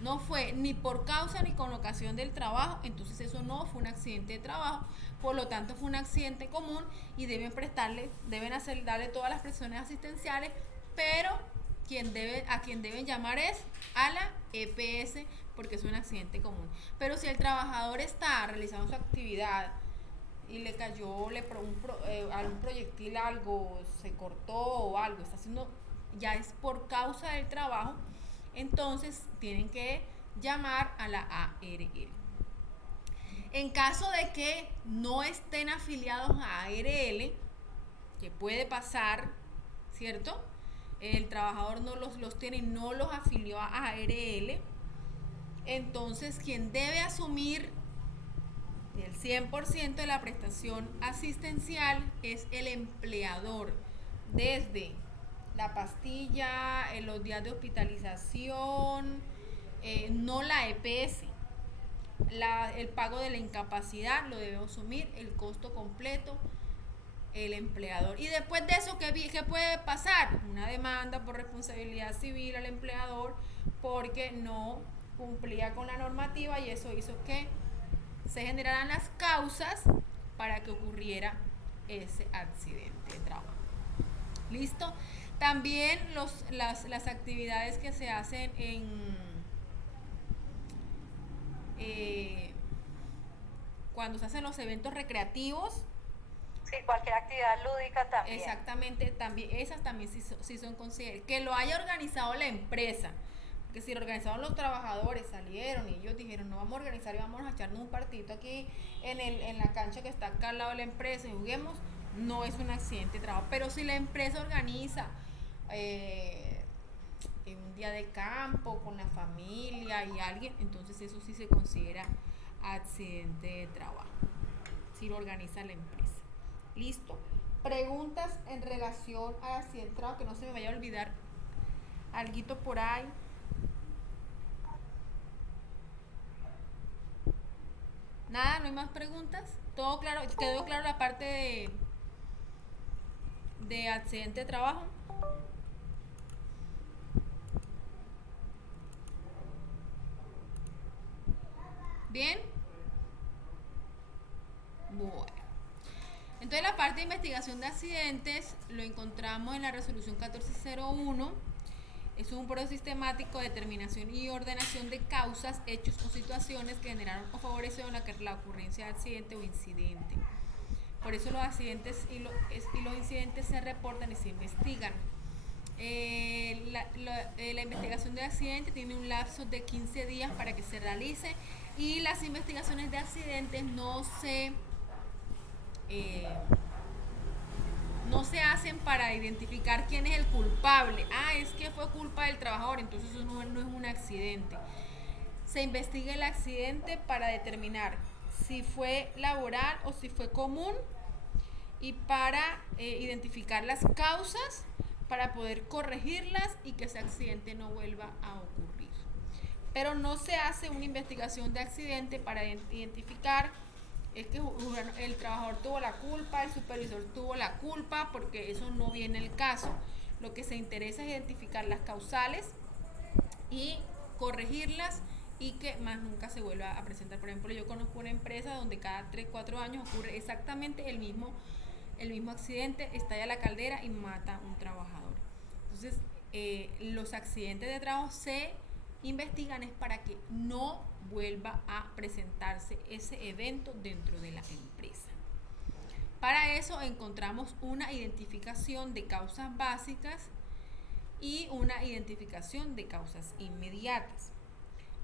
no fue ni por causa ni con ocasión del trabajo, entonces eso no fue un accidente de trabajo, por lo tanto fue un accidente común y deben darle todas las prestaciones asistenciales, pero a quien deben llamar es a la EPS porque es un accidente común. Pero si el trabajador está realizando su actividad y le cayó algún proyectil, algo se cortó o algo, está haciendo, ya es por causa del trabajo, entonces tienen que llamar a la ARL. En caso de que no estén afiliados a ARL, que puede pasar, ¿cierto? El trabajador no los tiene y no los afilió a ARL, entonces quien debe asumir el 100% de la prestación asistencial es el empleador, desde la pastilla, los días de hospitalización, no la EPS. El pago de la incapacidad lo debe asumir el costo completo el empleador. Y después de eso, ¿qué puede pasar? Una demanda por responsabilidad civil al empleador porque no cumplía con la normativa, y eso hizo que se generaran las causas para que ocurriera ese accidente de trabajo. ¿Listo? También las actividades que se hacen cuando se hacen los eventos recreativos. Sí, cualquier actividad lúdica también. Exactamente, esas también sí son consideradas. Que lo haya organizado la empresa. Porque si lo organizaron los trabajadores, salieron y ellos dijeron, no vamos a organizar y vamos a echarnos un partidito aquí en la cancha que está acá al lado de la empresa y juguemos, no es un accidente de trabajo. Pero si la empresa organiza un día de campo con la familia y alguien, entonces eso sí se considera accidente de trabajo, si lo organiza la empresa. ¿Listo? Preguntas en relación al accidente de trabajo, que no se me vaya a olvidar alguito por ahí. Nada, no hay más preguntas. Todo claro, quedó claro la parte de accidente de trabajo. Bien. Bueno. Entonces la parte de investigación de accidentes lo encontramos en la resolución 1401. Es un proceso sistemático de determinación y ordenación de causas, hechos o situaciones que generaron o favorecieron la ocurrencia de accidente o incidente. Por eso los accidentes y los incidentes se reportan y se investigan. La investigación de accidentes tiene un lapso de 15 días para que se realice, y las investigaciones de accidentes no se hacen para identificar quién es el culpable. Es que fue culpa del trabajador, entonces eso no es un accidente. Se investiga el accidente para determinar si fue laboral o si fue común, y para identificar las causas para poder corregirlas y que ese accidente no vuelva a ocurrir. pero no se hace una investigación de accidente para identificar es que el trabajador tuvo la culpa, el supervisor tuvo la culpa, porque eso no viene el caso. Lo que se interesa es identificar las causales y corregirlas y que más nunca se vuelva a presentar. Por ejemplo, yo conozco una empresa donde cada 3, 4 años ocurre exactamente el mismo accidente, estalla la caldera y mata a un trabajador. Entonces, los accidentes de trabajo se investigan es para que no vuelva a presentarse ese evento dentro de la empresa. Para eso encontramos una identificación de causas básicas y una identificación de causas inmediatas.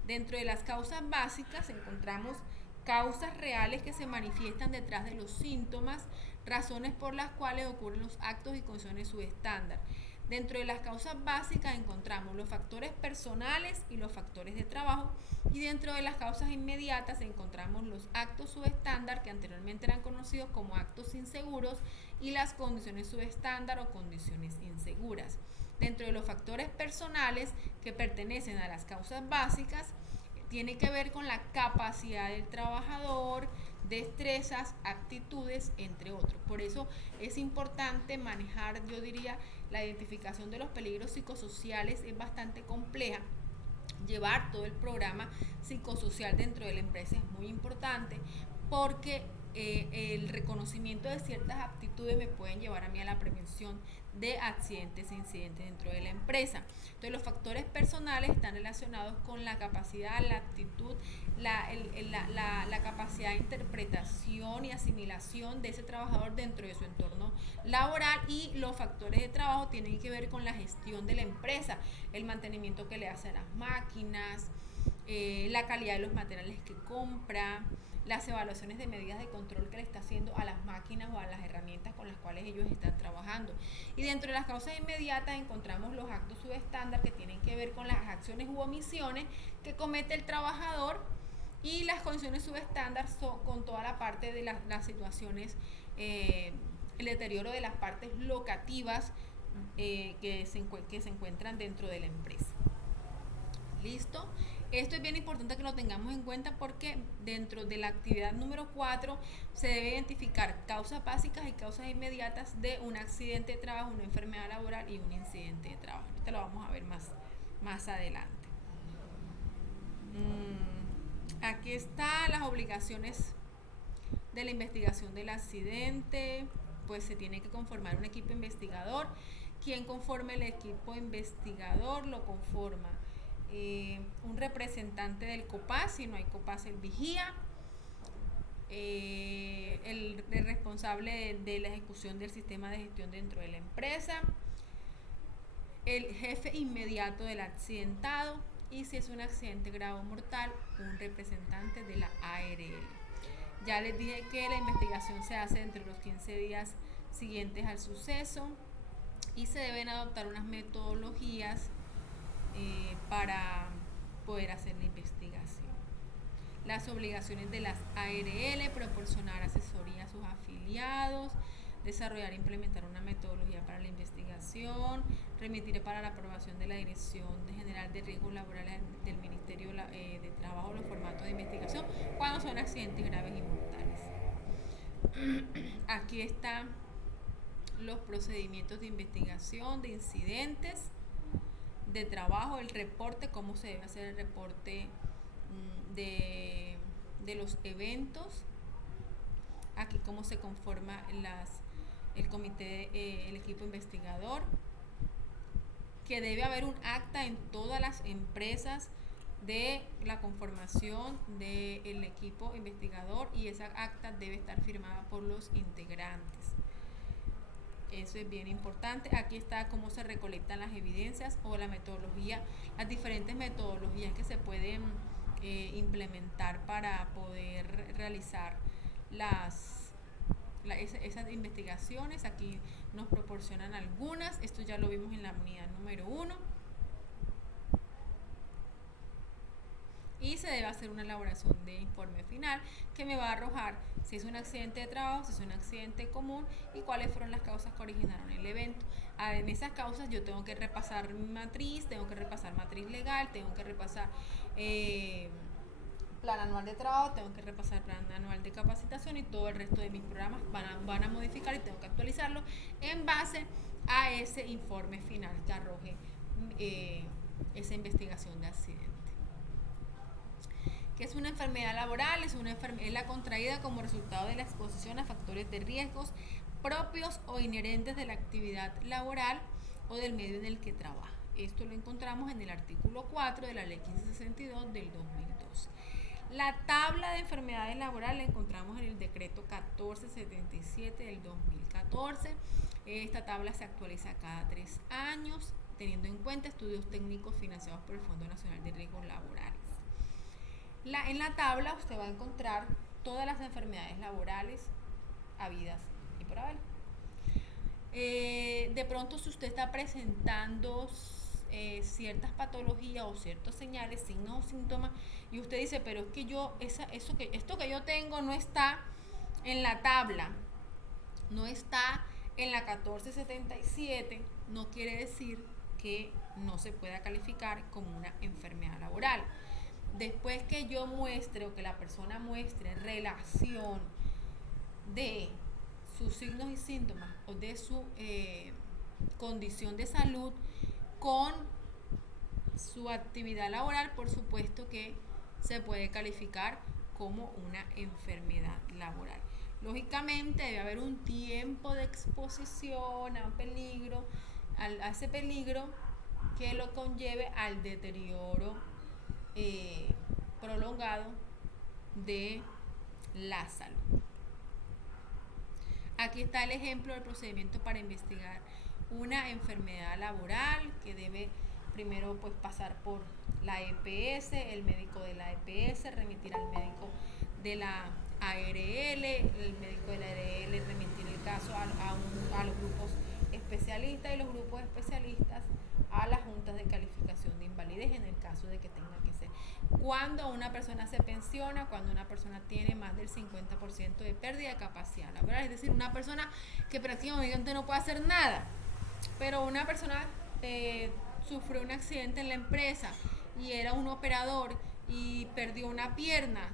Dentro de las causas básicas encontramos causas reales que se manifiestan detrás de los síntomas, razones por las cuales ocurren los actos y condiciones subestándar. Dentro de las causas básicas encontramos los factores personales y los factores de trabajo, y dentro de las causas inmediatas encontramos los actos subestándar, que anteriormente eran conocidos como actos inseguros, y las condiciones subestándar o condiciones inseguras. Dentro de los factores personales que pertenecen a las causas básicas, tiene que ver con la capacidad del trabajador, destrezas, actitudes, entre otros. Por eso es importante manejar, yo diría, la identificación de los peligros psicosociales es bastante compleja. Llevar todo el programa psicosocial dentro de la empresa es muy importante, porque el reconocimiento de ciertas aptitudes me pueden llevar a mí a la prevención de accidentes e incidentes dentro de la empresa. Entonces, los factores personales están relacionados con la capacidad, la actitud, la capacidad de interpretación y asimilación de ese trabajador dentro de su entorno laboral, y los factores de trabajo tienen que ver con la gestión de la empresa, el mantenimiento que le hace a las máquinas, la calidad de los materiales que compra, las evaluaciones de medidas de control que le está haciendo a las máquinas o a las herramientas con las cuales ellos están trabajando. Y dentro de las causas inmediatas encontramos los actos subestándar, que tienen que ver con las acciones u omisiones que comete el trabajador, y las condiciones subestándar son con toda la parte de las situaciones, el deterioro de las partes locativas que se encuentran dentro de la empresa. ¿Listo? Esto es bien importante que lo tengamos en cuenta, porque dentro de la actividad número 4 se debe identificar causas básicas y causas inmediatas de un accidente de trabajo, una enfermedad laboral y un incidente de trabajo. Ahorita lo vamos a ver más adelante. Aquí están las obligaciones de la investigación del accidente. Pues se tiene que conformar un equipo investigador. ¿Quién conforma el equipo investigador? Lo conforma un representante del COPAS, si no hay COPAS el vigía, el responsable de la ejecución del sistema de gestión dentro de la empresa, el jefe inmediato del accidentado, y si es un accidente grave o mortal, un representante de la ARL. Ya les dije que la investigación se hace entre los 15 días siguientes al suceso, y se deben adoptar unas metodologías para poder hacer la investigación. Las obligaciones de las ARL: proporcionar asesoría a sus afiliados, desarrollar e implementar una metodología para la investigación, remitir para la aprobación de la Dirección General de Riesgos Laborales del Ministerio de Trabajo los formatos de investigación cuando son accidentes graves y mortales. Aquí están los procedimientos de investigación de incidentes de trabajo, el reporte, cómo se debe hacer el reporte de los eventos. Aquí cómo se conforma el comité, el equipo investigador, que debe haber un acta en todas las empresas de la conformación del equipo investigador, y esa acta debe estar firmada por los integrantes. Eso es bien importante. Aquí está cómo se recolectan las evidencias o la metodología, las diferentes metodologías que se pueden implementar para poder realizar esas investigaciones. Aquí nos proporcionan algunas. Esto ya lo vimos en la unidad número 1. Y se debe hacer una elaboración de informe final que me va a arrojar si es un accidente de trabajo, si es un accidente común y cuáles fueron las causas que originaron el evento. en esas causas yo tengo que repasar matriz, tengo que repasar matriz legal, tengo que repasar plan anual de trabajo, tengo que repasar plan anual de capacitación y todo el resto de mis programas van a modificar y tengo que actualizarlo en base a ese informe final que arroje esa investigación de accidente. ¿Qué es una enfermedad laboral? Es la contraída como resultado de la exposición a factores de riesgos propios o inherentes de la actividad laboral o del medio en el que trabaja. Esto lo encontramos en el artículo 4 de la Ley 1562 del 2012. La tabla de enfermedades laborales la encontramos en el decreto 1477 del 2014. Esta tabla se actualiza cada 3 años, teniendo en cuenta estudios técnicos financiados por el Fondo Nacional de Riesgos Laborales. En la tabla usted va a encontrar todas las enfermedades laborales habidas y por haber. De pronto, si usted está presentando ciertas patologías o ciertos señales, signos o síntomas, y usted dice, pero es que esto que yo tengo no está en la tabla, no está en la 1477, no quiere decir que no se pueda calificar como una enfermedad laboral. Después que yo muestre o que la persona muestre relación de sus signos y síntomas o de su condición de salud con su actividad laboral, por supuesto que se puede calificar como una enfermedad laboral. Lógicamente debe haber un tiempo de exposición a peligro, a ese peligro que lo conlleve al deterioro prolongado de la salud. Aquí está el ejemplo del procedimiento para investigar una enfermedad laboral que debe primero pues pasar por la EPS, el médico de la EPS, remitir al médico de la ARL, el médico de la ARL remitir el caso a los grupos especialistas y los grupos especialistas a las juntas de calificación de invalidez en el caso de que tenga que ser. Cuando una persona se pensiona, cuando una persona tiene más del 50% de pérdida de capacidad laboral, es decir, una persona que prácticamente no puede hacer nada, pero una persona sufrió un accidente en la empresa y era un operador y perdió una pierna,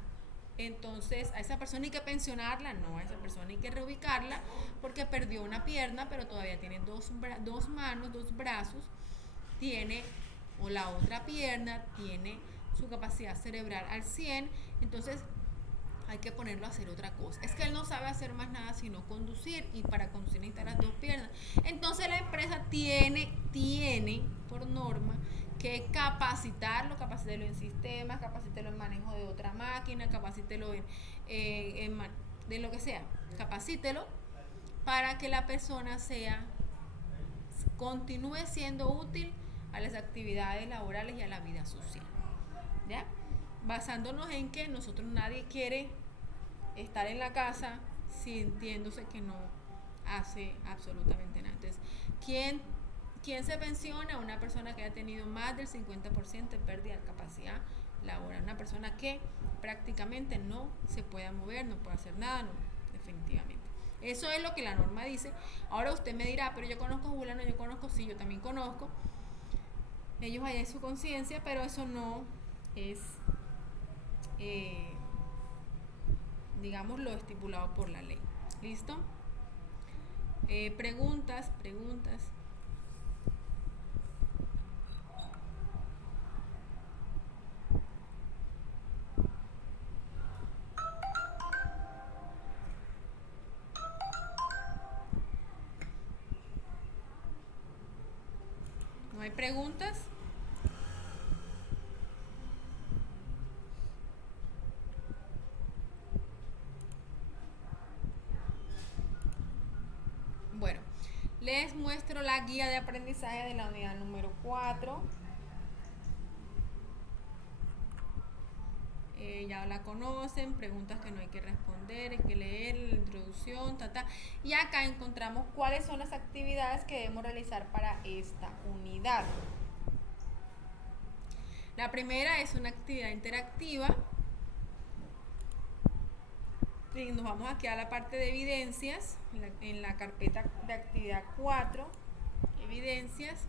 entonces a esa persona hay que pensionarla, no, a esa persona hay que reubicarla porque perdió una pierna, pero todavía tiene dos manos, dos brazos, tiene, o la otra pierna tiene su capacidad cerebral al 100, entonces hay que ponerlo a hacer otra cosa. Es que él no sabe hacer más nada sino conducir, y para conducir necesita las dos piernas. Entonces la empresa tiene por norma que capacitarlo en sistemas, capacítelo en manejo de otra máquina, capacítelo de lo que sea, capacítelo para que la persona continúe siendo útil a las actividades laborales y a la vida social, ¿ya? Basándonos en que nadie quiere estar en la casa sintiéndose que no hace absolutamente nada. Entonces, ¿quién se pensiona? Una persona que haya tenido más del 50% de pérdida de capacidad laboral, una persona que prácticamente no se pueda mover, no puede hacer nada, no, definitivamente. Eso es lo que la norma dice. Ahora usted me dirá, pero yo conozco a Juliano, sí, yo también conozco. Ellos hay en su conciencia, pero eso no es, digamos, lo estipulado por la ley. ¿Listo? Preguntas. ¿No hay preguntas? Bueno, les muestro la guía de aprendizaje de la unidad número 4. Ya la conocen, preguntas que no hay que responder, hay que leer la introducción, y acá encontramos cuáles son las actividades que debemos realizar para esta unidad. La primera es una actividad interactiva. Y nos vamos aquí a la parte de evidencias, en la carpeta de actividad 4, evidencias.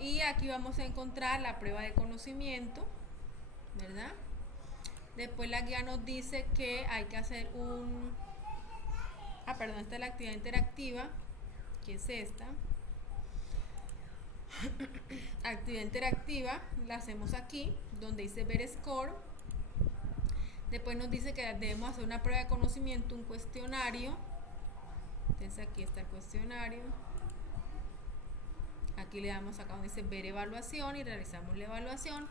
Y aquí vamos a encontrar la prueba de conocimiento, ¿verdad? Después la guía nos dice que hay que hacer esta es la actividad interactiva, que es esta. Actividad interactiva la hacemos aquí, donde dice ver score. Después nos dice que debemos hacer una prueba de conocimiento, un cuestionario. Entonces aquí está el cuestionario. Aquí le damos acá donde dice ver evaluación y realizamos la evaluación.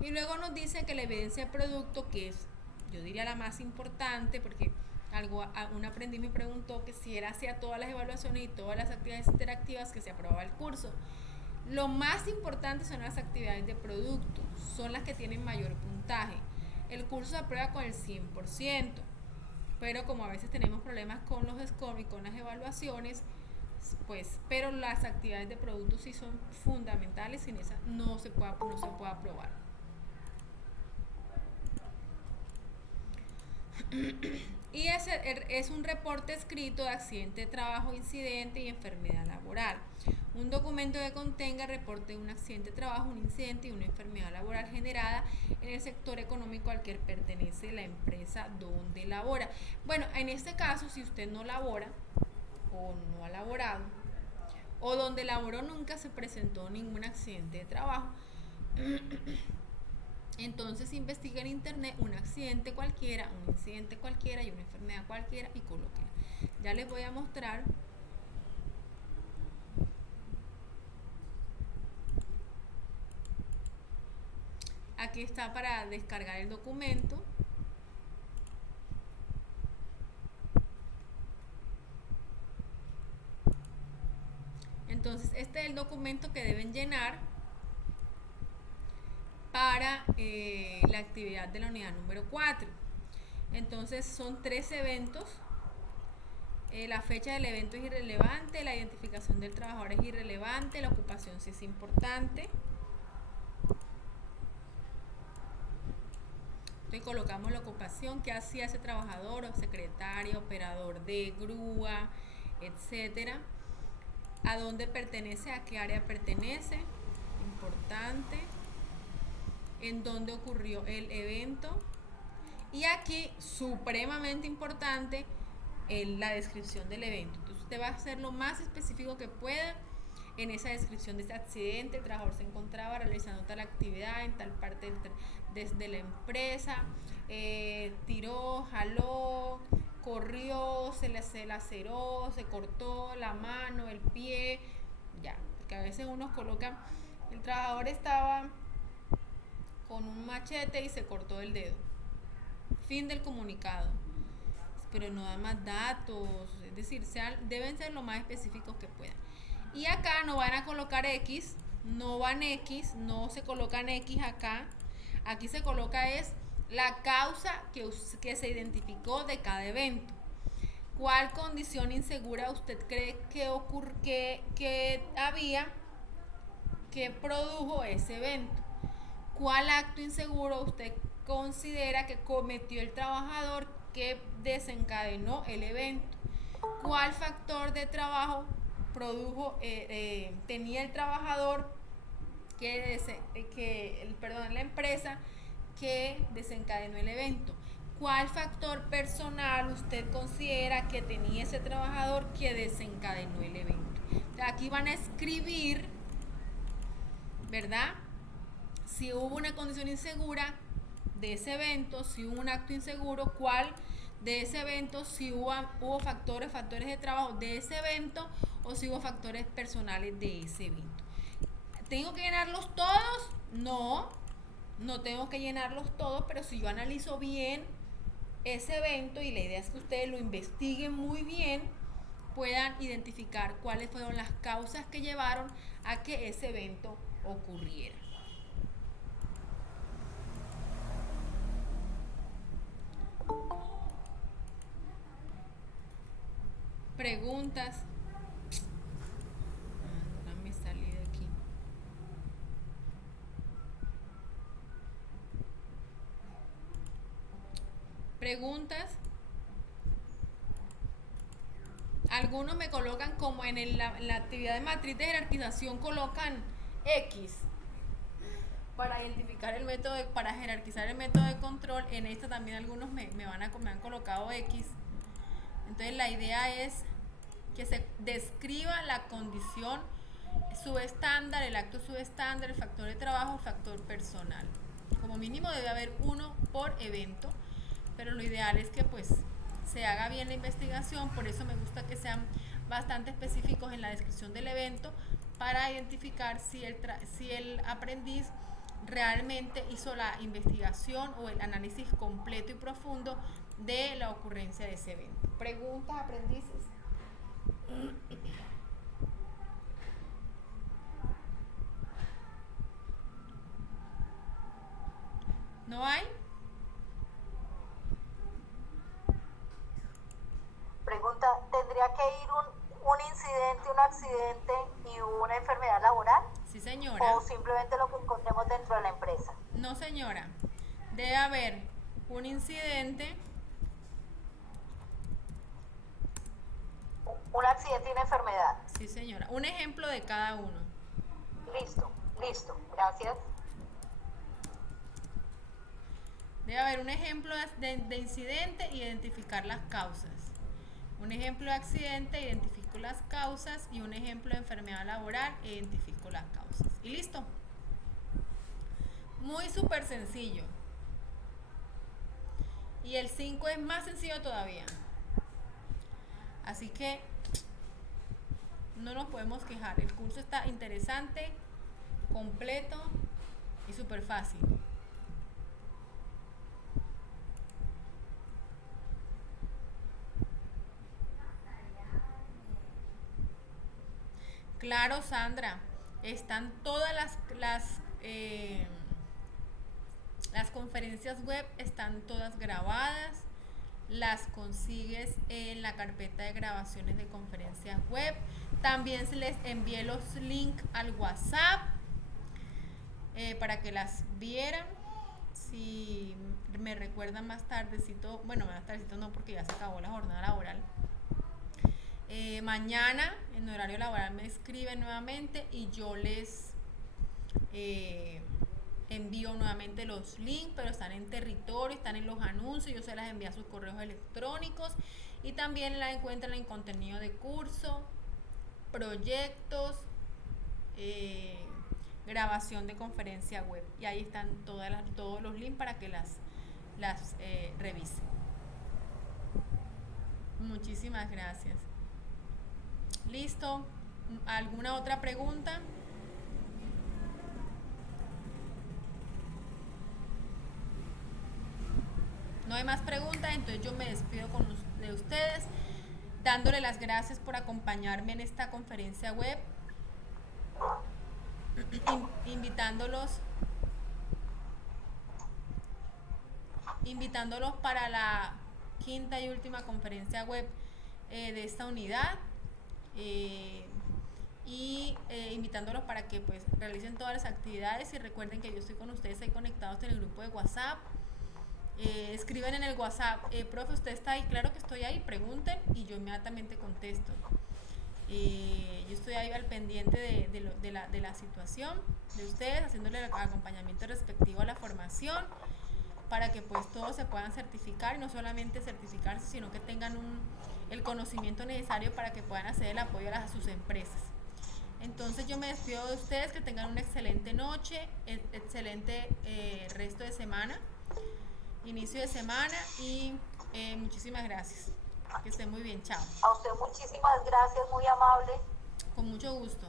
Y luego nos dice que la evidencia de producto, que es, yo diría, la más importante, porque un aprendiz me preguntó que si era hacia todas las evaluaciones y todas las actividades interactivas que se aprobaba el curso. Lo más importante son las actividades de producto, son las que tienen mayor puntaje. El curso se aprueba con el 100%, pero como a veces tenemos problemas con los scores y con las evaluaciones, pues, pero las actividades de producto sí son fundamentales, sin esas no se puede aprobar. Y ese es un reporte escrito de accidente de trabajo, incidente y enfermedad laboral. Un documento que contenga el reporte de un accidente de trabajo, un incidente y una enfermedad laboral generada en el sector económico al que pertenece la empresa donde labora. Bueno, en este caso, si usted no labora o no ha laborado, o donde laboró nunca se presentó ningún accidente de trabajo, entonces investiga en internet un accidente cualquiera, un incidente cualquiera y una enfermedad cualquiera y colóquela. Ya les voy a mostrar. Aquí está para descargar el documento. Entonces, este es el documento que deben llenar para la actividad de la unidad número 4. Entonces, son 3 eventos. La fecha del evento es irrelevante, la identificación del trabajador es irrelevante, la ocupación sí es importante. Entonces colocamos la ocupación, qué hacía ese trabajador, o secretario, operador de grúa, etcétera. A dónde pertenece, a qué área pertenece, importante. En dónde ocurrió el evento. Y aquí, supremamente importante, la descripción del evento. Entonces usted va a hacer lo más específico que pueda en esa descripción de este accidente. El trabajador se encontraba realizando tal actividad en tal parte desde la empresa, tiró, jaló, corrió, se laceró, se cortó la mano, el pie, ya, porque a veces uno coloca, el trabajador estaba con un machete y se cortó el dedo. Fin del comunicado. Pero no da más datos, es decir, deben ser lo más específicos que puedan. Y acá no van a colocar X, no van X, no se colocan X acá. Aquí se coloca es la causa que se identificó de cada evento. ¿Cuál condición insegura usted cree que había que produjo ese evento? ¿Cuál acto inseguro usted considera que cometió el trabajador que desencadenó el evento? ¿Cuál factor de trabajo tenía el trabajador la empresa que desencadenó el evento? ¿Cuál factor personal usted considera que tenía ese trabajador que desencadenó el evento? Aquí van a escribir, ¿verdad? Si hubo una condición insegura de ese evento, si hubo un acto inseguro, cuál de ese evento, si hubo factores de trabajo de ese evento o si hubo factores personales de ese evento. ¿Tengo que llenarlos todos? No tengo que llenarlos todos, pero si yo analizo bien ese evento, y la idea es que ustedes lo investiguen muy bien, puedan identificar cuáles fueron las causas que llevaron a que ese evento ocurriera. Preguntas. Déjame salir de aquí. Preguntas. Algunos me colocan como la actividad de matriz de jerarquización colocan X para identificar el método, para jerarquizar el método de control. En esta también algunos me han colocado X. Entonces la idea es que se describa la condición subestándar, el acto subestándar, el factor de trabajo, el factor personal. Como mínimo debe haber uno por evento, pero lo ideal es que pues se haga bien la investigación. Por eso me gusta que sean bastante específicos en la descripción del evento para identificar si el aprendiz realmente hizo la investigación o el análisis completo y profundo de la ocurrencia de ese evento. ¿Preguntas, aprendices? ¿No hay? Pregunta, ¿tendría que ir un incidente, un accidente y una enfermedad laboral? Sí, señora. ¿O simplemente lo que encontremos dentro de la empresa? No, señora. Debe haber un incidente, Un accidente y una enfermedad. sí, señora. Un ejemplo de cada uno. Listo, gracias. Debe haber un ejemplo de incidente e identificar las causas. Un ejemplo de accidente, identifico las causas. Y un ejemplo de enfermedad laboral, identifico las causas. Y listo. Muy súper sencillo. Y el 5 es más sencillo todavía. Así que no nos podemos quejar. El curso está interesante, completo y súper fácil. Claro, Sandra, están todas las conferencias web, están todas grabadas, las consigues en la carpeta de grabaciones de conferencias web. También se les envié los links al WhatsApp para que las vieran. Si me recuerdan más tardecito, bueno, más tardecito no, porque ya se acabó la jornada laboral. Mañana en horario laboral me escriben nuevamente y yo les envío nuevamente los links, pero están en territorio, están en los anuncios, yo se las envío a sus correos electrónicos y también la encuentran en contenido de curso, proyectos, grabación de conferencia web, y ahí están todos los links para que las revisen. Muchísimas gracias. Listo. ¿Alguna otra pregunta? No hay más preguntas, entonces yo me despido de ustedes, dándole las gracias por acompañarme en esta conferencia web, invitándolos para la quinta y última conferencia web de esta unidad, invitándolos para que pues realicen todas las actividades y recuerden que yo estoy con ustedes ahí conectados en el grupo de WhatsApp. Escriben en el WhatsApp, profe, ¿usted está ahí? Claro que estoy ahí, pregunten y yo inmediatamente contesto. Yo estoy ahí al pendiente de la situación de ustedes, haciéndole el acompañamiento respectivo a la formación para que pues todos se puedan certificar, y no solamente certificarse, sino que tengan el conocimiento necesario para que puedan hacer el apoyo a sus empresas. Entonces yo me despido de ustedes, que tengan una excelente noche, excelente resto de semana, inicio de semana, y muchísimas gracias. Que estén muy bien, chao. A usted muchísimas gracias, muy amable. Con mucho gusto.